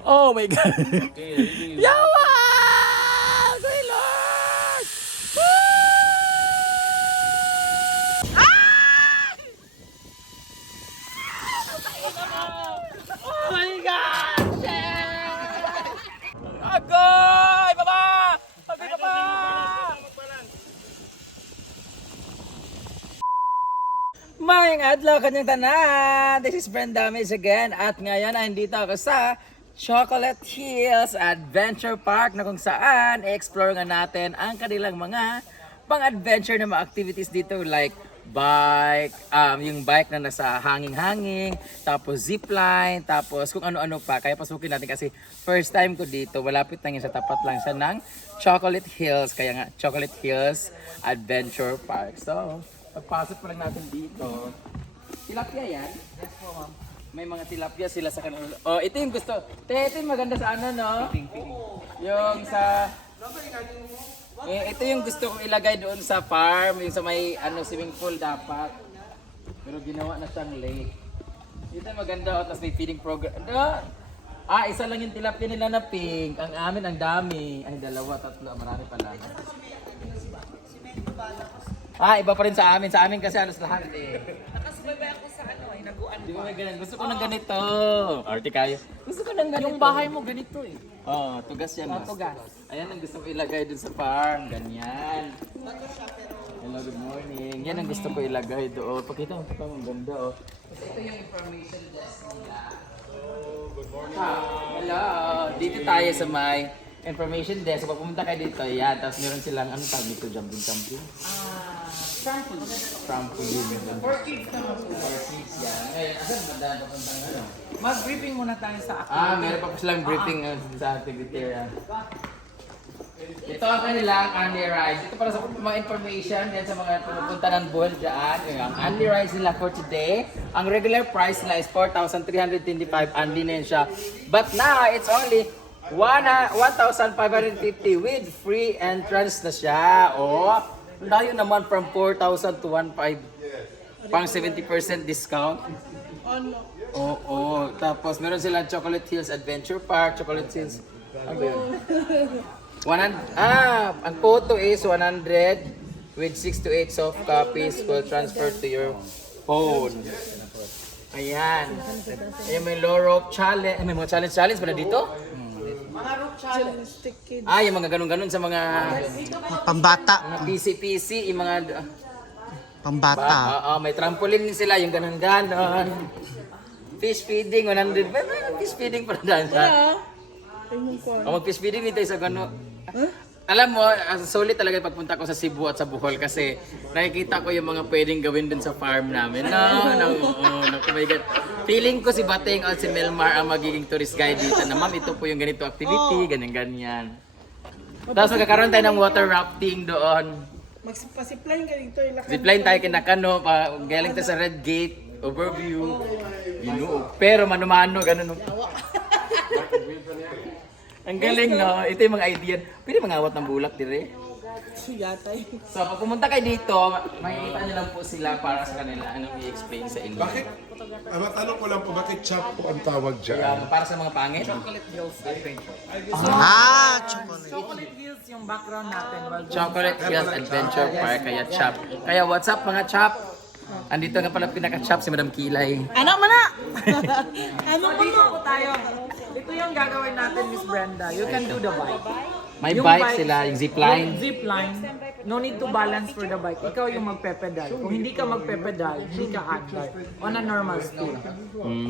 Oh my God. Yawa! Good Lord! Oh my God! Shit! Agoy! Baba! Agoy, baba! Mayang adlaw kanyang tanan! This is Brenda Miz again at ngayon ay dito ako sa Chocolate Hills Adventure Park na kung saan i-explore nga natin ang kanilang mga pang-adventure na mga activities dito like bike, yung bike na nasa hanging-hanging, tapos zipline, tapos kung ano-ano pa. Kaya pasukin natin kasi first time ko dito, malapit lang yan sa tapat lang siya ng Chocolate Hills, kaya nga Chocolate Hills Adventure Park. So, pagpasok pa lang natin dito. Tilapia yan? Yes po, ma'am. May mga tilapia sila sa kanila. Oh, ito yung gusto. Ito yung maganda sa ano, no? Yung sa... ito yung gusto kong ilagay doon sa farm. Yung sa may swimming pool dapat. Pero ginawa na siyang lake. Ito yung maganda. Oh, tapos may feeding program. Isa lang yung tilapia nila na pink. Ang amin, ang dami. Ay, dalawa, tatlo. Marami pala. Iba pa rin sa amin. Sa amin kasi halos lahat eh. Nakasubay ako sa hinaguan Di ba may ganun? Gusto ko ng ganito. Arte kayo. Gusto ko ng ganito. Yung bahay mo ganito eh. Tugas yan. Mas. Tugas. Ayan ang gusto ko ilagay dun sa farm. Ganyan. Hello, good morning. Yan ang gusto ko ilagay doon. Pakita mo pa ang ganda oh. Kasi ito yung information desk nila. Good morning. Hello. Dito tayo sa may information desk. So pag pumunta kayo dito, yan. Tapos meron silang, ano tawag dito? Jumping. Trampoline. For kids naman po. For kids yan. Ngayon, asan ba dahil papuntang ano? Mag-briefing muna tayo sa activity. Meron pa silang briefing sa activity area. Ito ang kanilang Andy Rice. Ito para sa mga information yan sa mga pupunta ng buwan dyan. Ang Andy Rice nila for today. Ang regular price nila is 4,325 Andy na yun siya. But now, it's only 1,550 with free entrance na siya. Layo naman from 4,000 to 1,500. Pang 70% discount. Oo. Tapos meron silang Chocolate Hills Adventure Park, Chocolate Hills. Ano ba yun? Ang photo is 100 with 6 to 8 soft copies will transfer to your phone. Ayan. Ayan may low rope challenge. May mga challenge pala dito? Mga rope challenge. Yung mga ganun-ganun sa mga Pambata. mga PC, yung mga Pambata. may trampoline din sila, yung ganun-ganon. Fish feeding, 100. May fish feeding pa rin siya. Mag-fish feeding dito sa gano'n. Alam mo, solid talaga pagpunta ko sa Cebu at sa Bohol kasi nakikita ko yung mga pwedeng gawin dun sa farm namin. Oh my God. Feeling ko si Bating at si Melmar ang magiging tourist guide dito na ma'am, ito po yung ganito activity, ganyan-ganyan. Tapos magkakaroon tayo ng water rafting doon. Magsipasipline ka dito. Zipline tayo kinakano, galing tayo sa Red Gate, overview. Pero mano-mano, ganun. Ang galing, no? Ito yung mga idea. Pwede mangawat ng bulak, dire. Yatay. So, pag pumunta kayo dito, makikita nyo lang po sila para sa kanila anong i-explain sa inyo. Bakit? Matanong ko lang po, bakit chop po ang tawag dyan? Para sa mga pangit? Chocolate Hills Adventure. Chocolate. Chocolate Hills yung background natin. Chocolate Hills Adventure Park, kaya chop. Kaya what's up mga chop? Andito nga pala pinaka-chop si Madam Kilay. Ano man na? Ano man na? Po tayo. Ito yung gagawin natin, Miss Brenda. You can do the bike. May Yung bike sila, yung zipline. Yung zipline, no need to balance for the bike. Ikaw yung magpe-pedal. Kung hindi ka magpe-pedal, hindi ka andar on a normal speed.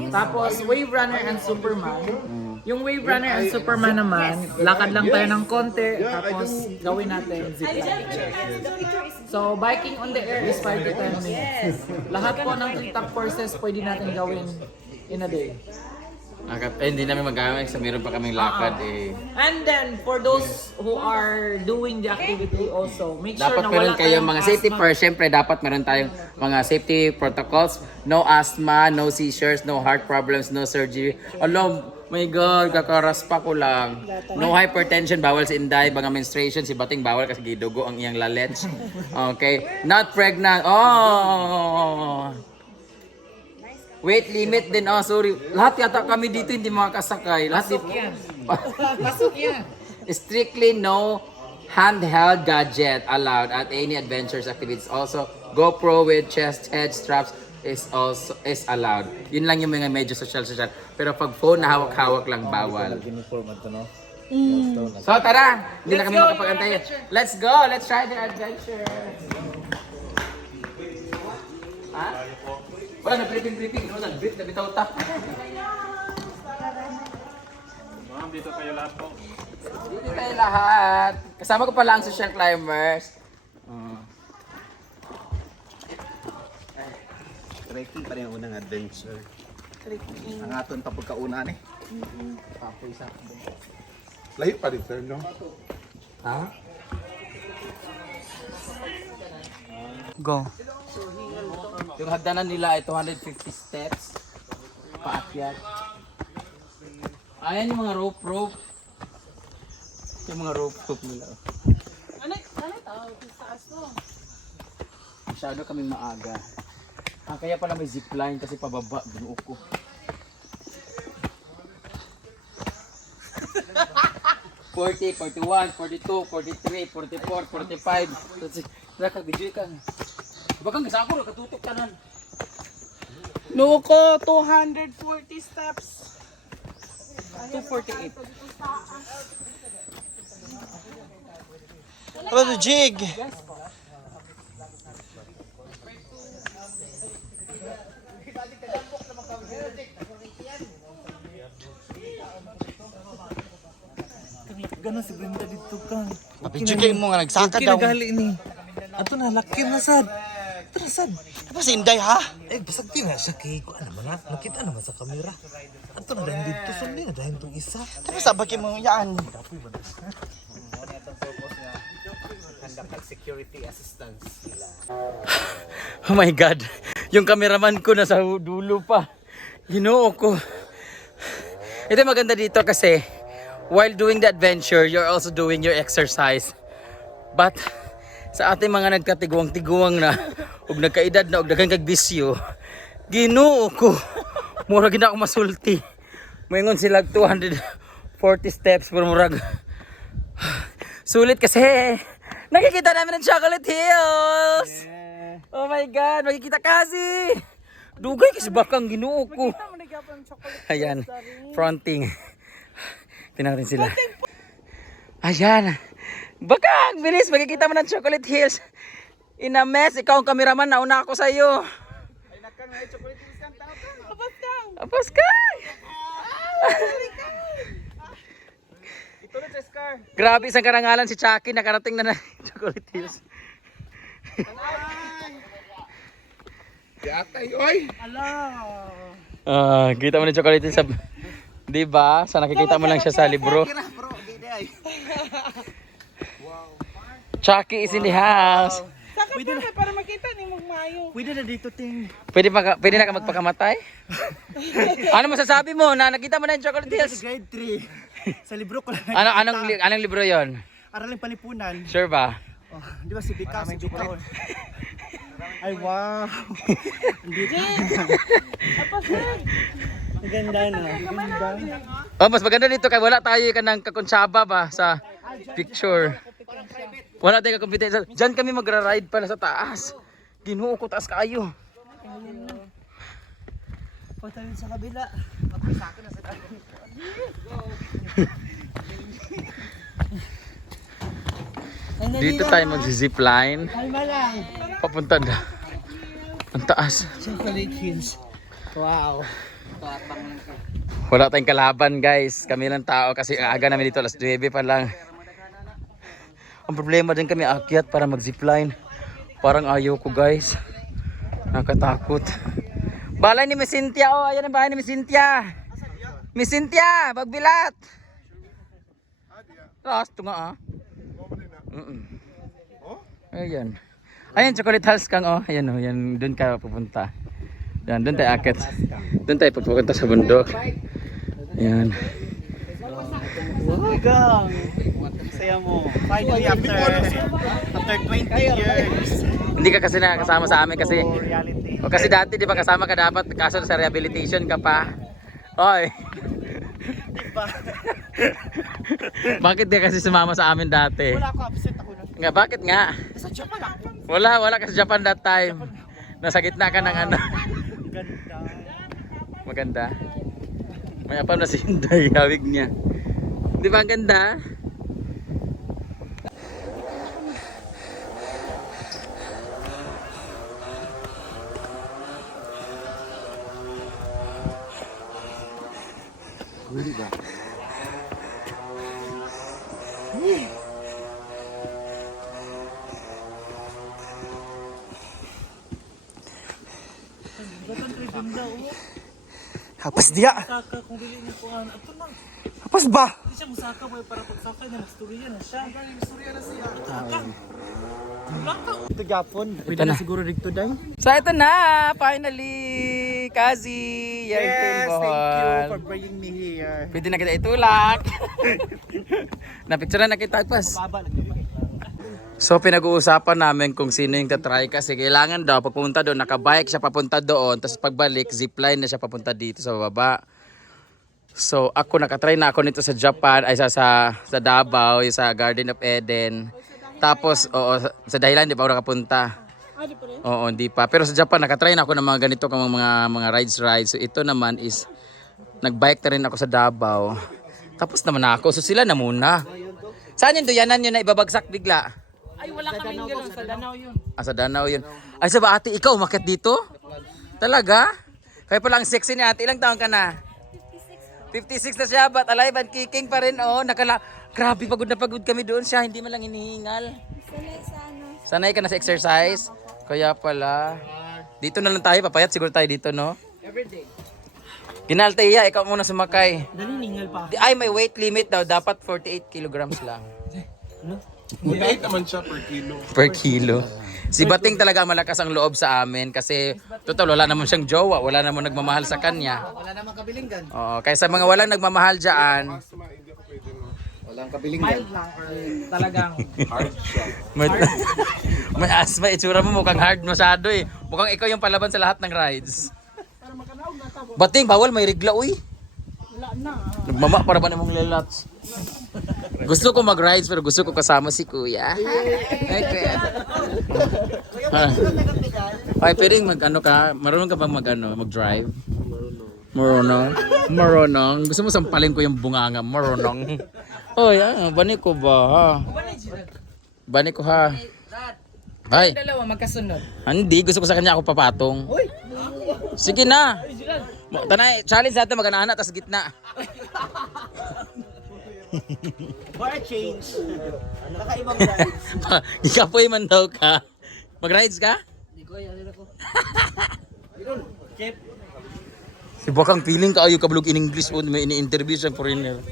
Tapos, Wave Runner and Superman. Yung Wave Runner and Superman naman, lakad lang tayo ng konti, tapos gawin natin zipline. So, biking on the air is 5 to 10 minutes. Lahat po ng top courses pwede natin gawin in a day. Hindi namin magagamit kasi meron pa kaming lakad eh. And then, for those who are doing the activity also, make sure Dapat na meron wala kayong mga safety asthma. first. Siyempre, dapat meron tayong mga safety protocols. No asthma, no seizures, no heart problems, no surgery. Alam, my God, kakaraspa ko lang. No hypertension, bawal si Inday. Mga menstruation, si Bating bawal kasi gidugo ang iyang lalets. Okay. Not pregnant. Weight limit din. Oh, sorry. Lahat yata kami dito hindi makakasakay. Lahat dito. Pasok yan. Strictly no handheld gadget allowed at any adventures activities. Also, GoPro with chest head straps is allowed. Yun lang yung mga medyo social. Pero pag phone na hawak-hawak lang bawal. So tara, hindi na kami makapag-antay. Let's go. Let's try the adventure. Ha? Wala na briefing. Ano na brief na bitaw ta. Dito tayo lahat. Kasama ko pala ang social climbers. Trekking pa rin ang unang adventure. Ang aton pa pagkauna ni. Layo pa rin, sir, no? Ha? Go. Yung hagdanan nila ay 250 steps. Paakyat. Ayan yung mga rope. Yung mga rope nila. Ano tao? Masyado kaming maaga. Kaya pala may zipline kasi pababa. Binuok ko. $40, $41, $42, $43, $44, $45. Nakagidyo ka. Bakang gasa ako, nakatutok ka nun. Nuko, 240 steps. 248. Ano to, jig? Gano'n si Brenda dito kang. Mapidjigay mo nga, nagsaka daw. Kinagali ni. Ato na, laki na sad. Ato na sad. Tapos inday ha? Eh, basag din na siya kay ko. Ano man na, nakita naman sa kamera. Ato na dahil dito, sundi na dahil itong isa. Tapos sabagay mo yan. Oh my God. Yung cameraman ko nasa dulo pa. Ginoo ko. Ito maganda dito kasi while doing the adventure, you're also doing your exercise. But sa ating mga nagkatiguang-tiguang na ug nagkaedad na ug daghang kag bisyo, Ginoo ko. Mura gid ako masulti. Moingon sila 240 steps pero murag sulit kasi nakikita namin ang Chocolate Hills. Oh my God, makikita kasi. Dugay kasi bakang Ginoo ko. Ayan, fronting. Tingnan natin sila. Ayan. Bakang, bilis, makikita mo ng Chocolate Hills. In a mess, ikaw ang cameraman, nauna ako sa iyo. Ay, nakang may Chocolate Hills kang tao ka. Apas kang! Ito na, Cheskar. Grabe, isang karangalan si Chucky, nakarating na Chocolate Hills. Yatay, oy! Kita mo ng Chocolate Hills sa... Diba? Sa nakikita mo lang siya sa libro. Chucky is in the house. Pwede na para makita ni magmayo. Pwede na dito, ting. Pwede na ka magpakamatay? Ano masasabi mo na nakita mo na yung Chocolate Hills? Grade 3. Sa libro ko lang. Anong libro yon? Araling Panipunan. Sure ba? Oh, di ba si Bika? Si Bika. Ay, wow. Ang ganda na. Oh, mas maganda dito kay wala tayo ka ng kakonsyaba ba sa picture. Wala tayong kakompetensya. Diyan kami magra-ride pala sa taas. Ginoo ko taas kayo. Punta rin sa kabila. Dito tayo mag-zipline. Papunta na. Ang taas. Chocolate Hills. Wow. Wala tayong kalaban guys. Kami lang tao kasi aga namin dito alas 9 pa lang. Ang problema din kami akyat para mag-zipline. Parang ayaw ko guys. Nakatakot. Balay ni Miss Cynthia. Oh, ayan ang bahay ni Miss Cynthia. Miss Cynthia, bagbilat. Last nga ah. Ayan. Ayan, Chocolate Hills kang oh. Ayan oh, yan doon ka pupunta. Yan, doon tayo akit. Doon tayo pupunta sa bundok. Ayan. Wagang. Saya mo. Finally after 20 years. Hindi ka kasi nakasama sa amin kasi o kasi dati di ba kasama ka dapat kaso sa rehabilitation ka pa. Oy. Bakit di kasi sumama sa amin dati? Wala ako, upset ako na. Nga, bakit nga? Sa Japan ako. Wala ka sa Japan that time. Nasa gitna ka ng ano. Ganda. Maganda. May apam na si Inday, hawig niya. Di ba ang ganda? Hapas dia. Saka kung dili niya po ano, ito na. Hapas ba? Hindi siya musaka mo para pagsakay na nagstorya na siya. Nagstorya na siya. Taka. Ito Japon. Ito na. Siguro dito dai. So ito na, finally, Kazi. Yes, Bohol. thank you for bringing me here. Pwede na kita itulak. Napicturean na kita pas. Baba lang naman. So pinag-uusapan namin kung sino yung tatry kasi kailangan daw pag pumunta doon, nakabike siya papunta doon, tapos pagbalik, zipline na siya papunta dito sa baba. So ako nakatry na ako nito sa Japan, ay sa Davao, yung sa Garden of Eden. Tapos oo, sa dahilan di pa ako nakapunta. Oo, hindi pa. Pero sa Japan nakatry na ako ng mga ganito kung mga rides. So ito naman is nagbike na rin ako sa Davao. Tapos naman ako, so sila na muna. Saan yung duyanan yun na ibabagsak bigla? Ay, wala kaming gano'n. Sa Danau yun. Ah, sa Danau yun. Ay, sa ba ate, ikaw umakyat dito? Talaga? Kaya pala ang sexy ni ate. Ilang taon ka na? 56 na siya, but alive and kicking pa rin. Oh, grabe, pagod na pagod kami doon siya. Hindi man lang hinihingal. Sanay ka na sa exercise? Kaya pala. Dito na lang tayo, papayat siguro tayo dito, no? Everyday. Kinalteya, ikaw muna sumakay. Naliningal pa. Ay, may weight limit daw. Dapat 48 kilograms lang. Maliit naman siya per kilo. Per kilo. Si Bating talaga malakas ang loob sa amin kasi total wala naman siyang jowa, wala naman nagmamahal sa kanya. Wala namang kabilinggan. Oo, kaya sa mga walang nagmamahal diyan, Walang kabilinggan. Mild lang or talagang Hard siya. may, may asma itsura mo mukhang hard masyado eh. Mukhang ikaw yung palaban sa lahat ng rides. Bating bawal may rigla uy. wala na. Nagmama para ba namong lelats? Gusto ko mag-rides pero gusto ko kasama si Kuya. Ay, Kuya. Ay, pwedeng mag-ano ka? Marunong ka bang mag-drive? Marunong. Gusto mo sampalin ko yung bunganga? Marunong. Oh, yan. Bani ko ba, ha? Bani ko, ha? Ay, Dalawa magkasunod. hindi. Gusto ko sa kanya ako papatong. Sige na. Tanay, challenge natin mag-anana tas gitna. For a change. Nakaibang rides. Ikapoy man daw ka. Mag-rides ka? Hindi ko yan ako. Chip. Si Bakang feeling ka ayaw kablog in English o may ini-interview sa foreigner.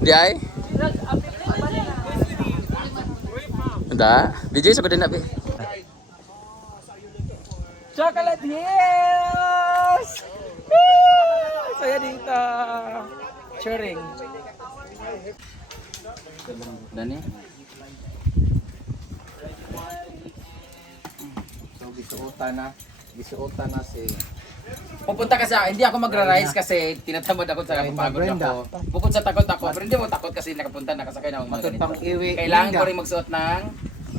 Di ay? Da? DJ sa ko din na be. Chocolate Hills! Woo! Saya dito. Churing. Dani? So, gisuota na si... Pupunta kasi ako, hindi ako magra-rides kasi tinatamad ako sa pagod ako. Bukod sa takot ako, pero hindi mo takot kasi nakapunta, nakasakay na ako mga ganito. pang iwi. Kailangan ko rin magsuot ng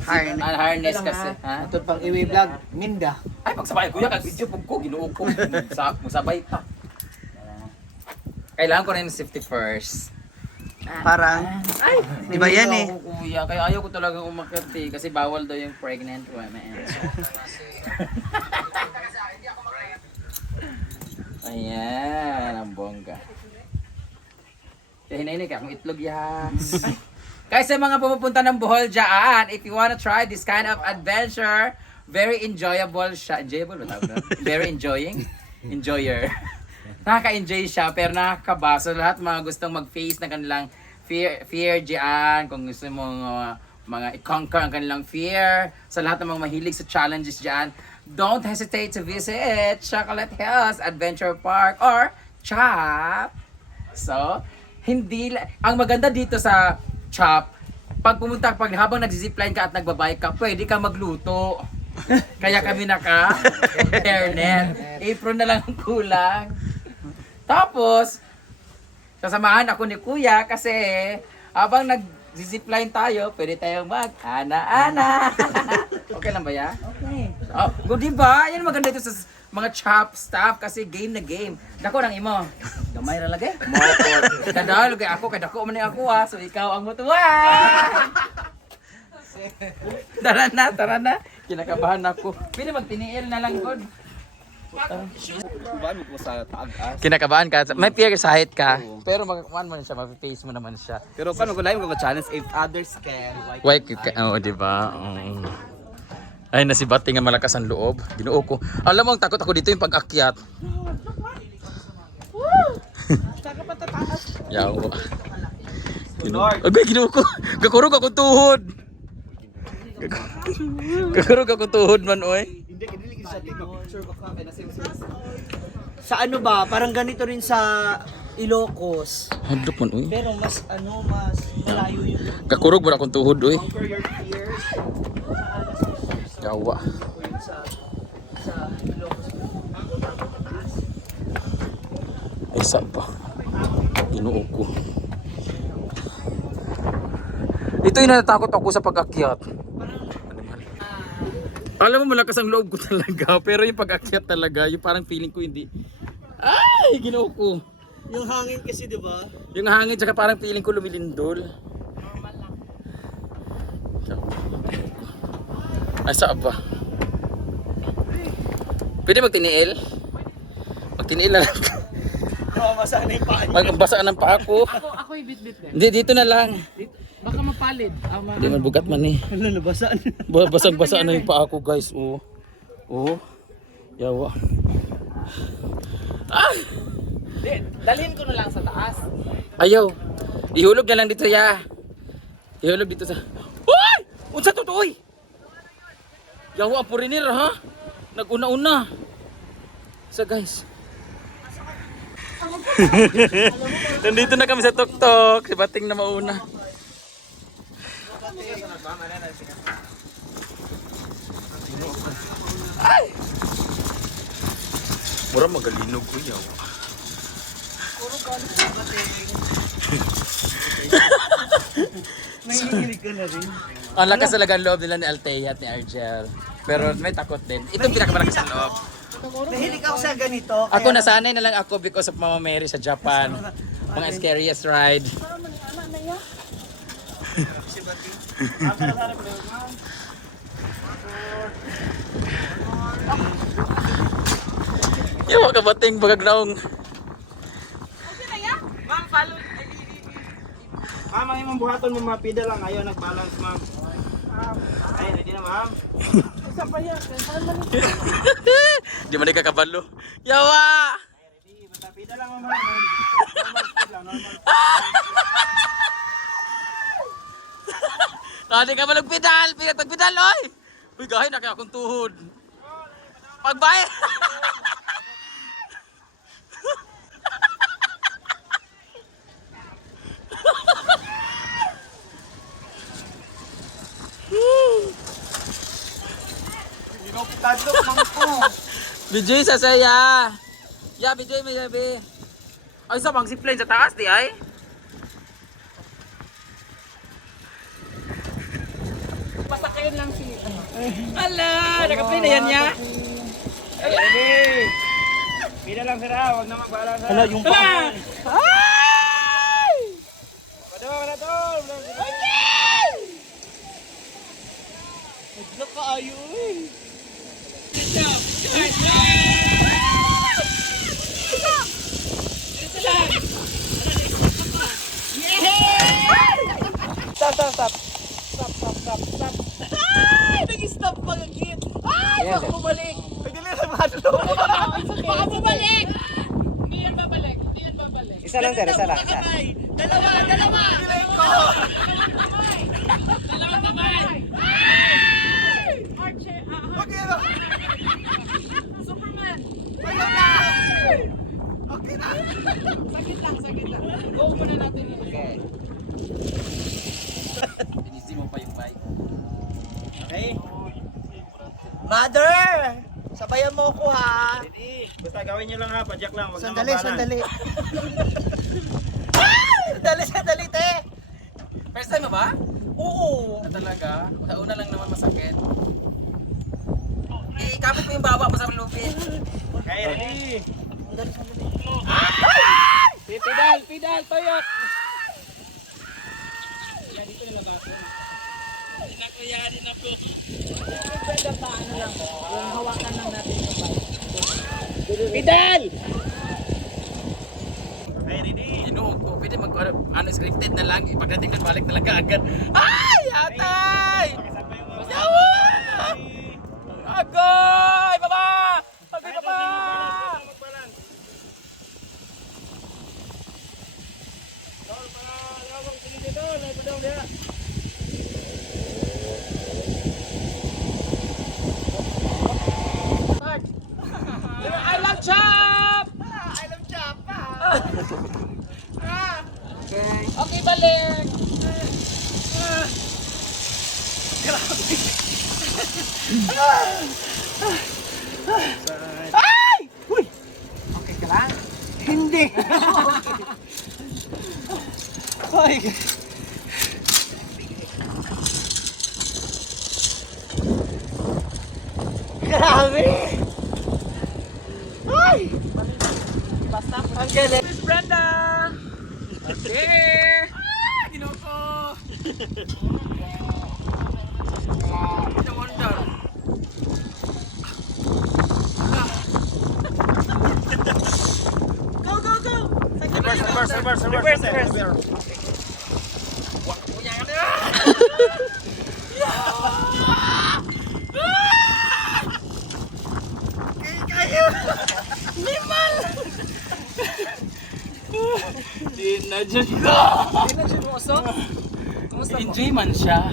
harness kasi. Ha? Ito pang iwi vlog. Minda. Ay, magsabay kuya, kag-video po ko, ginuo ko. Magsabay ta. Kailangan ko rin safety first. Parang... Ay! Di ba yan eh? Ako, kuya, kaya ayaw ko talaga umakyat eh, kasi bawal daw yung pregnant women. Ayan, ang bongga. Kaya hinainig ka, kung itlog yan. Kaya sa mga pumupunta ng Bohol dyan, if you wanna try this kind of adventure, very enjoyable siya. Enjoyable ba tawag doon? Very enjoying? Enjoyer. Nakaka-enjoy siya, pero nakakaba. So lahat mga gustong mag-face ng kanilang fear dyan, kung gusto mong mga i-conquer ang kanilang fear, sa lahat ng mga mahilig sa challenges dyan, don't hesitate to visit Chocolate Hills Adventure Park or CHOP. So, ang maganda dito sa CHOP, pag habang nag-zipline ka at nagbabike ka, pwede ka magluto. Kaya kami naka-hairnet. Apron na lang ang kulang. Tapos, sasamahan ako ni Kuya kasi habang nag-zipline tayo, pwede tayong mag-ana-ana. Okay lang ba yan? Okay. Oh, good, diba? Yan maganda ito sa mga chop stuff kasi game na game. Dako nang imo. Gamay ra lagi. Kadalo kay ako, kay dako man ni ako ha. So ikaw ang mutuwa. Tara na. Kinakabahan ako. Pwede magtiniil na lang, God. Bago ko sa taag-as. Kinakabahan ka. May fear sa height ka. Pero mag-one man siya, mag-face mo naman siya. Pero paano ko live ko challenge if others can? Why ka? Oo, di ba? Ay, nasibati nga malakas ang loob. Ginoo ko. Alam mo, ang takot ako dito yung pag-akyat. Yawa. Agay, ginoo ko. Gakurog ako tuhod. Gakurog ako tuhod man, oy. Sa ano ba, parang ganito rin sa Ilocos. Hadlok man, oy. Pero mas malayo yung Gakurog mo na akong tuhod, oy. conquer your fears. Yawa. Sa Ilocos. Ay, saan pa? Ginoo ko. Ito yung natatakot ako sa pag-akyat. Alam mo, malakas ang loob ko talaga. Pero yung pag-akyat talaga, yung parang feeling ko hindi. Ay, ginoo ko. Yung hangin kasi, di ba? Yung hangin, tsaka parang feeling ko lumilindol. Ay, saan ba? Pwede magtiniil? Magtiniil na lang. Mabasa na yung paa niya. Magbasa ng paa ko. Ako ibit-bit din. Hindi, dito na lang. Baka mapalid. Hindi man bugat man eh. Lalabasan. Basag-basa na yung paa ko, guys. Oh. Oh. Yawa. Ah! Dalhin ko na lang sa taas. Ayaw. Ihulog na lang dito, ya. Ihulog dito sa... Uy! Unsa to, uy? Yawa ang purinir, ha? Nag-una-una. Sa guys. Nandito na kami sa tuktok. Si Bating na mauna. Ay! Mura magalinog ko yawa. Nanginginig ka na rin. Ang lakas talaga ang loob nila ni Althea at ni Argel. Pero may takot din. Itong pinakamalakas ang loob. Nahilig ako sa ganito. Ako nasanay na lang ako because of Mama Mary sa Japan. Mga scariest ride. Yung mga kabating bagagnaong. Ma'am, follow. Ma'am, ang imong buhaton mo mapida lang. Ayaw nag-balance, ma'am. Ay, ready na, ma'am. Di man kakabalo. Yawa! Ready, matapida lang, ma'am. Normal speed lang, normal speed. Kani ka malagpidal! Pagpidal, oy! Uy, gahin na kaya akong tuhod. Pagbay! Tadlok, ma'am ko. Bijoy sa saya! Ya, Bijoy may yabi. Ay, sa bang zipline sa taas, di ay? Pasakayin lang si... Ala! Nakaplay na yan niya? Ready. Pida lang, sir, ha. Huwag na mag-balance, ha. Hala, yung paa. Ay! Padawa ka na to. Nagla ka ayo, eh. Ay! Nag-stop pa agad. Ay! Baka bumalik. Pagdali na madlo. Baka bumalik. Hindi yan babalik. Hindi yan babalik. Isa lang, sir. Isa lang. Isa. Dalawa! Dalawa! Dalawang kamay! Archie! Okay na. Superman! Okay na. Sakit lang, sakit lang. Go muna natin yun. Okay. Pinisi mo pa yung bike. Okay. Mother! Sabayan mo ko ha. Ready? Basta gawin nyo lang ha, padyak lang. Wag Sandali, na mabalan. sandali. Sandali, te. First time mo ba? Oo. Na talaga? Una lang naman masakit. Ikapit mo yung baba mo sa lupit. Okay, ready? Pedal, toyot! Okay, ready? Inuog ko, pwede ano, scripted na lang, pagdating doon balik talaga agad. Ay! Atay! Yawa! Agoy! Baba! Agoy, baba! I love chop! I love chop pa. Okay, balik! Okay ka lang? Hindi. Hoy. Grabe! Ay! Ang galing! Miss Brenda! Okay! Ginoko! It's a wonder. Reverse. Punya ka na! Di na dyan ko! Enjoy man siya.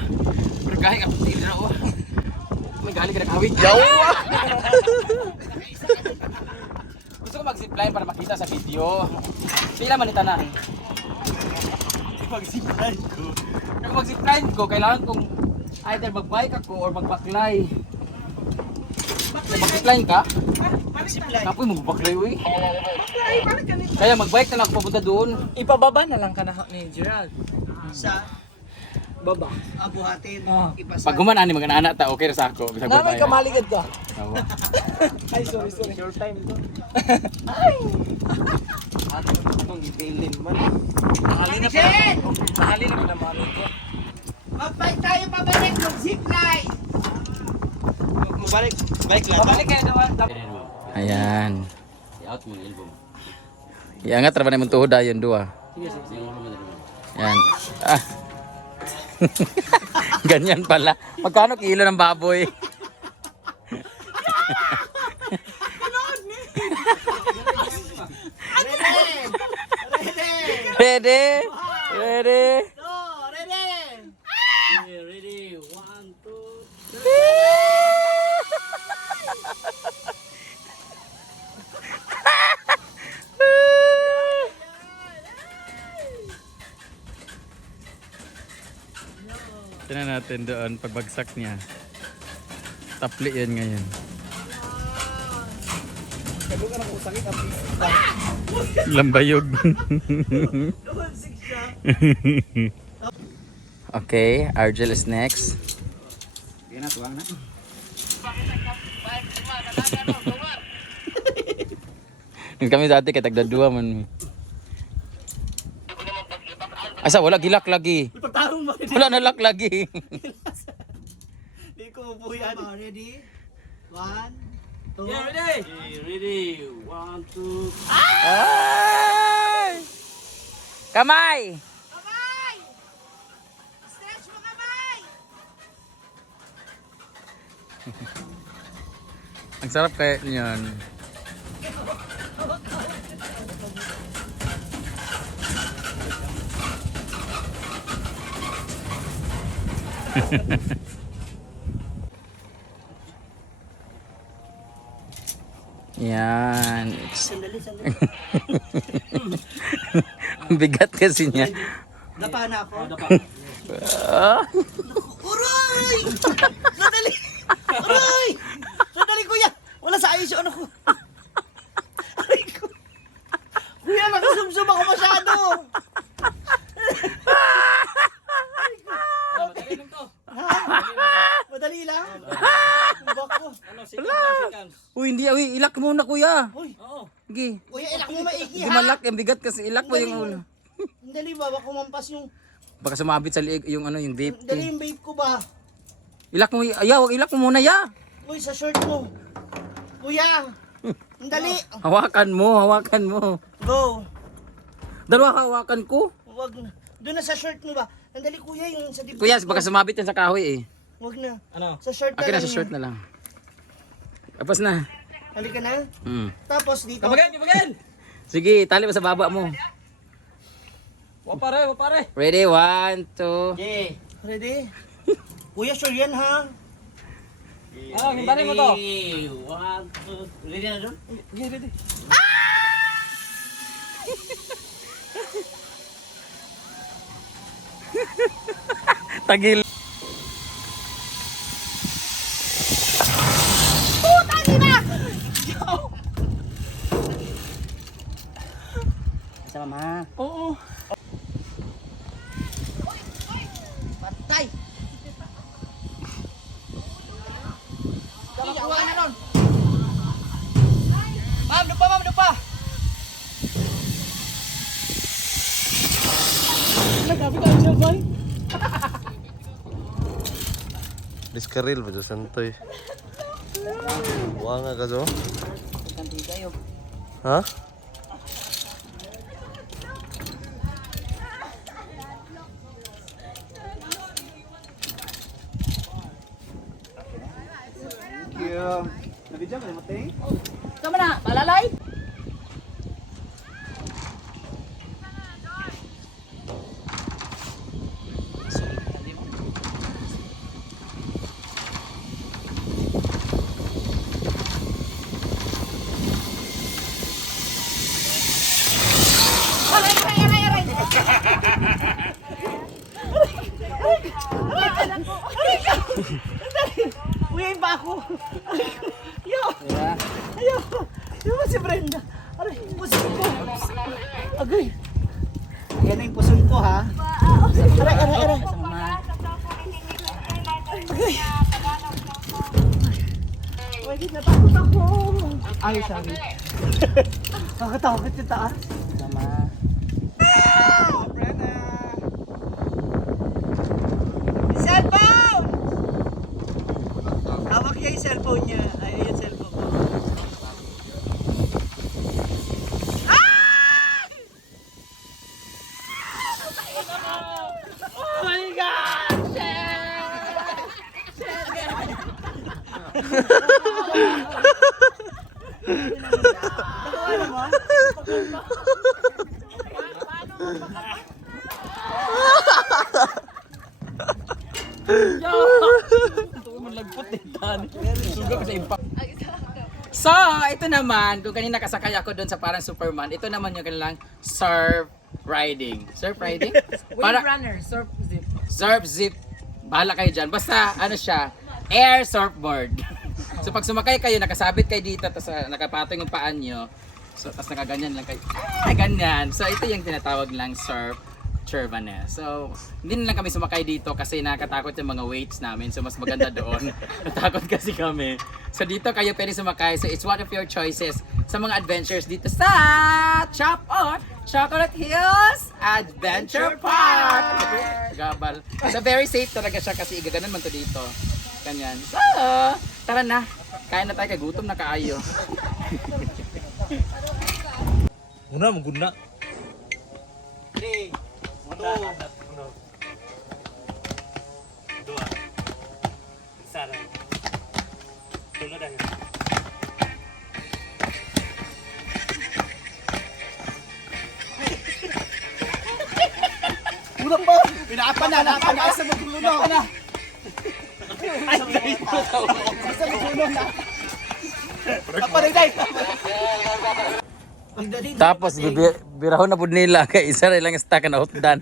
Pero kahit ka pati na ako. May galing ka na kawig. Gusto ko mag-zipline para makita sa video. Pila man ita na. Mag-zipline ko. Kung mag-zipline ko, kailangan kong either mag-bike ako or mag-backline. Mag-zipline ka? Kapoy mo mag-backline, uy. Kaya mag-bike na lang ako papunta doon. Ipababa na lang ka na ni Gerald. Sa Baba. abuhatin. Ipasa. Pag gumanaan ni mga anak ta, okay ra sa ako. Bisag Na may tayo. kamaligad ka. Tawa. Ay, sorry. Short time ito. Nakali na mami ko. Mag-bike tayo pabalik ng zipline. Mabalik. Bike lang. Babalik kayo naman. Ayan. Iangat ra ba na imong tuhod ayon duha. Yan. Ah. Ganyan pala. Magkano kilo ng baboy? Ready? Ready? No, ready. Tingnan natin doon pagbagsak niya. Tapli yan ngayon. Lambayog. Okay, Argel is next. Yung kami dati kay tagdadua man. Asa wala gilak lagi. Wala na lak lagi. Di ko buyan. Ready? 1, 2. Yeah, ready? 1, 2. Ay! Kamay! Kamay! Stretch mo kamay! Ang sarap kaya niyan. Yan. Ang bigat kasi niya. Dapa na ako. Ah. Uray! Sandali! Uray! Wala sa ayos yung ano ko. Aray ko. Kuya, nakasumsum ako masyado. Madali lang. Tumbak ko. Uy, hindi. Uy, ilak muna kuya. Uy, Sige. kuya, ilak mo maigi ha. Gumalak, yung bigat kasi ilak mo yung ulo. Dali ba, baka kumampas yung, Baka sumabit sa liig yung ano, yung vape. dali yung vape ko ba? Ilak mo, wag ilak mo muna ya. Uy, sa shirt mo. Kuya, ang dali. Hawakan mo. Go. Dalawa hawakan ko. Wag na. Doon na sa shirt mo ba? Ang dali kuya, yung sa dibdib. Kuya, baka sumabit yan sa kahoy eh. Wag na. Ano? Sa shirt Akin na lang sa shirt yan. na lang. Tapos na. Halika na. Mm. Tapos dito. Sige, tali mo sa baba mo. Wapare. Ready? 1, 2. Okay. Ready? Kuya, sure yan ha. Ano, himbalin mo to. Ready na doon? Okay, ready. Tagil. Sama. Oo. Patay. Kuha na nun. Ma'am, doon pa. Diskaril ba dyan santoy? Buwa nga ka so? Ha? Tama na, malalay. Kuya, iba ako. Yo. Ayo. Yung si Brenda. Aray, puson ko. Agay. Yan na yung puson ko ha. Aray. Agay. Wait, natakot ako. Ay, sorry. Nakatakot yung taas. Sama. Cellphone! Hawak niya yung cellphone niya. Ay, yung cellphone ko. Oh my God! Nakuha mo? So, ito naman, kung kanina kasakay ako doon sa parang Superman, ito naman yung kanilang surf riding. Surf riding? Wave runner, surf zip. Surf zip. Bahala kayo dyan. Basta, ano siya, air surfboard. So, pag sumakay kayo, nakasabit kayo dito, tapos nakapatong yung paan nyo. So, tapos nakaganyan lang kayo. Ganyan. So, ito yung tinatawag lang surf Chervanes. So, hindi na lang kami sumakay dito kasi nakakatakot yung mga weights namin. So, mas maganda doon. Natakot kasi kami. So, dito kayo pwede sumakay. So, it's one of your choices sa mga adventures dito sa Chop on Chocolate Hills Adventure Park. Gabal. So, very safe talaga siya kasi igaganon man to dito. Ganyan. So, tara na. Kain na tayo. Gutom na kaayo. Muna, maguna. 3, 2, ulang po! Pinaapan na sa magulo na! Ay, dahil sa magulo na! Kapariday! Tapos birahon na pud nila kay isa ra lang stock na hotdan.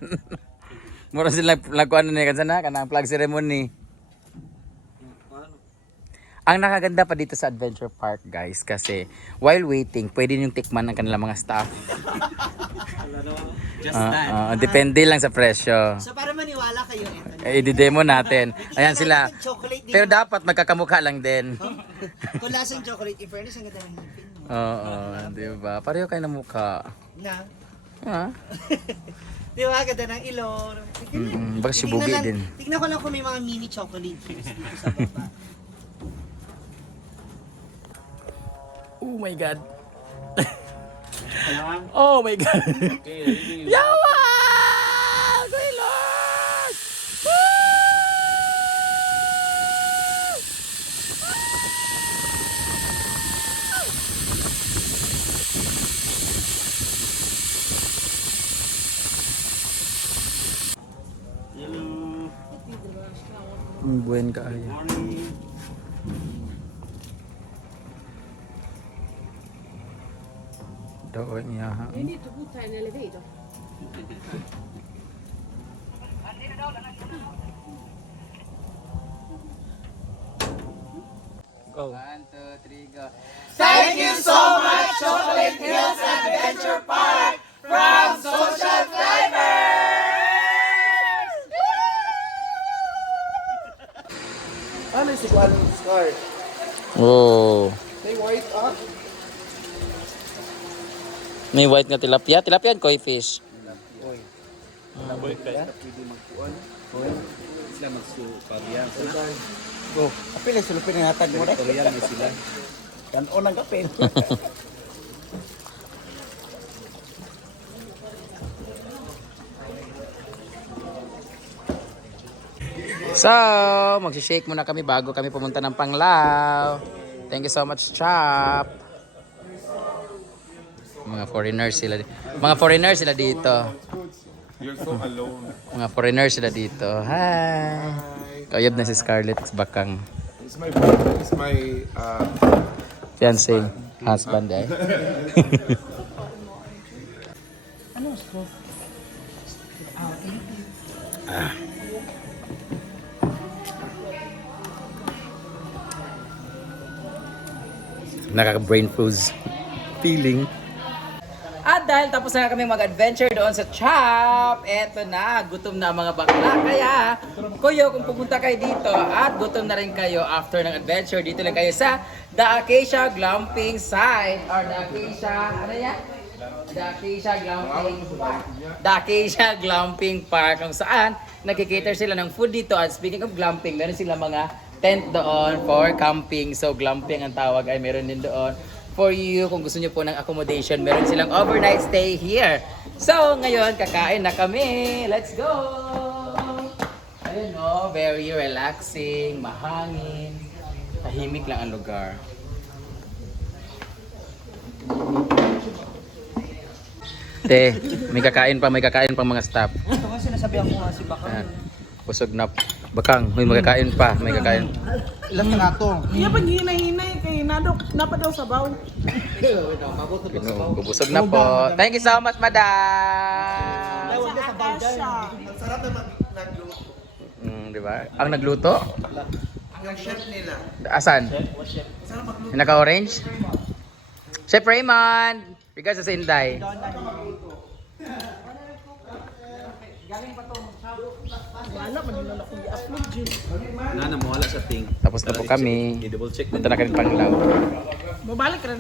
Mura sila lakuan ni kansa na kanang flag ceremony. Ang nakaganda pa dito sa Adventure Park, guys, kasi while waiting, pwede niyong tikman ang kanilang mga staff. Depende lang sa presyo. So para maniwala kayo, ito. I-demo natin. Ayan sila. Chocolate din. Pero dapat magkakamukha lang din. Kung lasang chocolate, in fairness, ang ganda ng ngipin mo. Oo, di ba? Pareho kayo ng mukha. Na? Ah. Di ba? Ganda ng ilong. Baka sibugi Tignan lang- din. Tignan ko lang kung may mga mini chocolate dito sa baba. Oh my God. Oh my God. Yawa! Good Lord! Buen kaya. Doon niya. You need to put her in elevator. Go. 1, 2, 3, go. Thank you so much, Chocolate Hills Adventure Park from Social Flavors! Ano si Juan Scar? Oh. May white ah? May white na tilapia. Tilapia and koi fish. Go. Apil ay sulupin ang hatag mo. Tutorial may sila. Kanon ang kapil. So, magsishake muna kami bago kami pumunta ng Panglao. Thank you so much, Chop. Mga foreigners sila. Mga foreigners sila dito. You're so alone. Mga foreigners sila dito. Hi. Kayod na si Scarlett Bakang. It's my boyfriend. It's my Fiancé. Husband eh. Nakaka-brain fuzz feeling. At dahil tapos na kami mag-adventure doon sa Chop, eto na, gutom na ang mga bakla. Kaya, kuyo, kung pupunta kayo dito at gutom na rin kayo after ng adventure, dito lang kayo sa The Acacia Glamping Site or The Acacia, ano yan? The Acacia Glamping Park. The Acacia Glamping Park kung saan nagkikater sila ng food dito. At speaking of glamping, meron sila mga tent doon for camping. So glamping ang tawag ay meron din doon. For you, kung gusto nyo po ng accommodation, meron silang overnight stay here. So, ngayon, kakain na kami. Let's go! Ayun o, very relaxing, mahangin. Tahimik lang ang lugar. Te, may kakain pa mga staff. Ito nga sinasabihan ko nga si Bakang. Ayan. Busog na. Bakang, may magkakain pa, may kakain. Ilang nato? Iya pag hinay-hinay kay napa daw sabaw. Busog na po. Thank you so much, madam! Sa Akasha. Di ba? Ang nagluto? Ang chef nila. Asan? Yung naka-orange? Chef Raymond! Regards sa Inday. Nana mo wala sa ting. Tapos na po kami. I-double check Punta na kami Panglao. Mabalik ka